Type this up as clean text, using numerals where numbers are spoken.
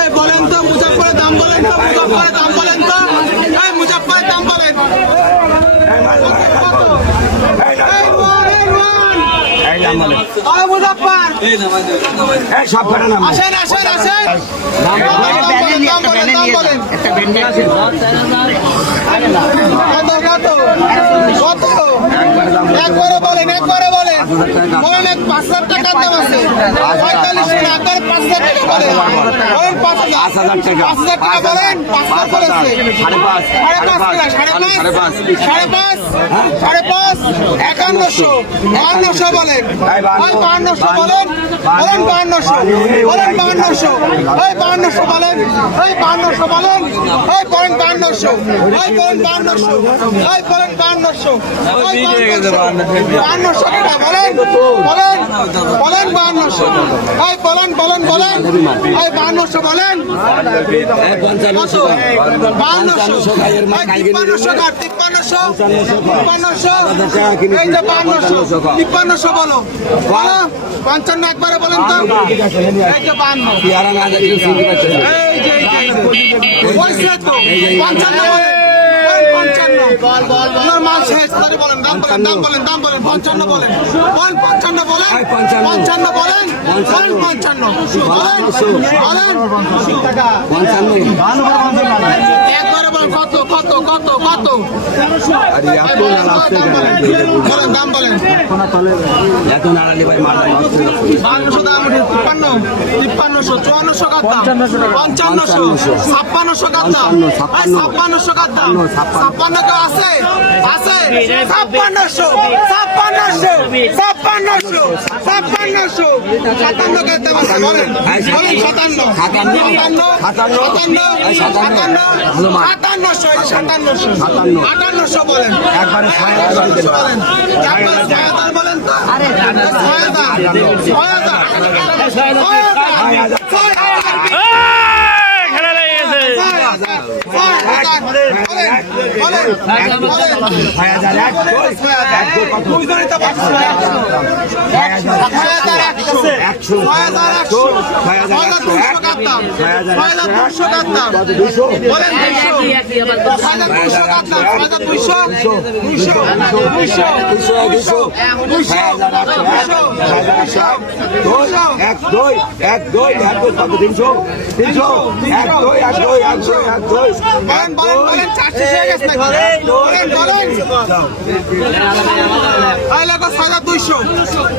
এই বলেন তো মুজাফফরের দাম বলেন তো, মুজাফফরের দাম বলেন তো, এই মুজাফফরের দাম বলেন। আসেন আসেন আসেন, দাম বলেন দাম বলেন। কত কত কত? একবারে বলেন একবারে বলেন, বলেন 5,000 টাকার দাম আছে, 45 টাকা, 5,000 টাকা বলেন, বলেন 5,000 টাকা বলেন, 5,000 বলেছে, 5.5 সাড়ে পাঁচ 5100 বলেন, 5200 বলেন, বলেন 5200 বলেন, 5200 এই 5200 বলেন, এই 5200 বলেন, এই বলেন 5200, এই বলেন 5200, এই বলেন 5200, এই 5200 টাকা বলেন, বলেন বলেন 5200, এই বলেন বলেন বলেন, এই 5200 বলেন, 5200, 5300, এই যে 5200, 5300 বলো, বলো 55 একবারে বলেন তো, এই যে 52, এই যে বলছে তো 55 বলেন, 55 আপনার মাল শেষ, তাহলে বলেন দাম বলেন, দাম বলেন, দাম বলেন, 55 বলেন, বলেন 55 বলেন, 55 বলেন, বলেন 55 বলেন, বলেন টাকা 55 একবারে বলেন, কত কত কত কত? বলেন দাম বলেন, 5200 দাম, 5300, 5400 কার দাম, 5500, 5600 কার দাম, 5600 কার দাম, 56 কা আছে আছে, 5600, 5600, 5600, 5600, 57 কার দাম আছে, বলেন বলেন 57, 5800 বলেন, একবারে 5800 বলেন, একবারে 6000 বলেন তো, আরে 6000 খেলা লেগে গেছে। বলেন 400 6200